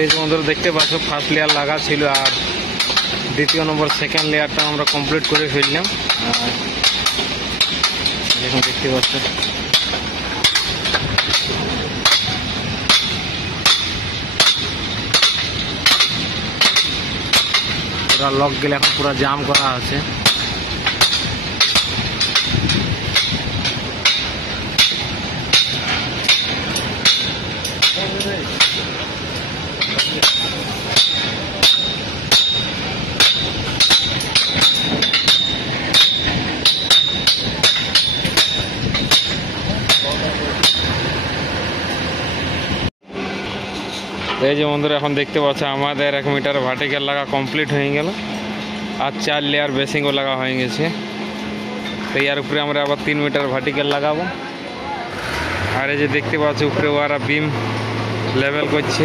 এই যে বন্ধুরা দেখতে পাচ্ছ ফার্স্ট লেয়ার লাগা ছিল আর দ্বিতীয় নম্বর সেকেন্ড লেয়ারটা আমরা কমপ্লিট করে ফেললাম। আর এখন দেখতে পাচ্ছ পুরা লক গেলে এখন পুরা জাম করা আছে। এই যে বন্ধুরা এখন দেখতে পাচ্ছ আমাদের 1 মিটার ভার্টিক্যাল লাগা কমপ্লিট হয়ে গেল আর 4 লেয়ার বেসিংও লাগা হয়ে গেছে। তো এর উপরে আমরা আবার 3 মিটার ভার্টিক্যাল লাগাবো। আর এই যে দেখতে পাচ্ছ উপরে ওরা বিম লেভেল করছে।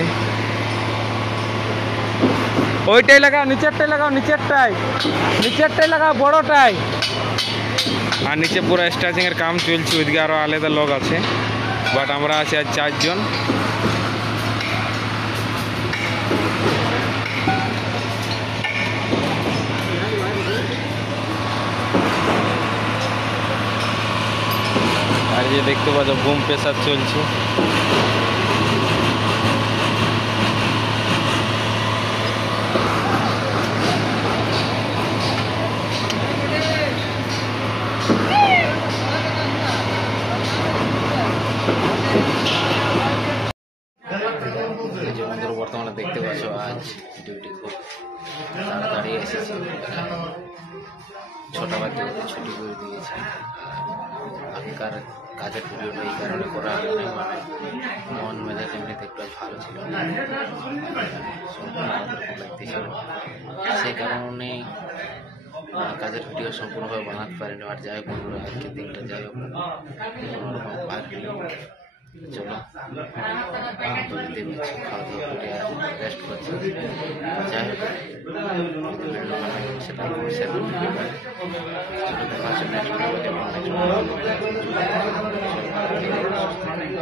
ওইটাই লাগাও, নিচেরটাই লাগাও, নিচেরটাই লাগাও, বড়টাই। আর নিচে পুরো স্ট্যাচিং এর কাম চলছে, ওইদিকে আরো আলাদা লোক আছে, বাট আমরা আছি আজ 4 জন। আর যে দেখতে পাচ্ছ বুম প্রেসার চলছে। বর্তমানে দেখতে পাচ্ছ আজ ডিউটি খুব তাড়াতাড়ি এসেছে, 6টা বাজে ছুটি করে দিয়েছে। আগেকার কাজের ভিডিওটা এই কারণে করা মানে মন মেজাজ এমনিতে একটু ভালো ছিল না, লাগতেছিল, সেই কারণে কাজের ভিডিও সম্পূর্ণভাবে বানাতে পারিনি। আর যাই হোক বন্ধুরা, আজকে দিনটা যাই হোক কোনোরকম পার চলো দেখতে পাচ্ছি, খাওয়া দাওয়া করে রেস্ট করছি। যাই হোক সেটা দেখা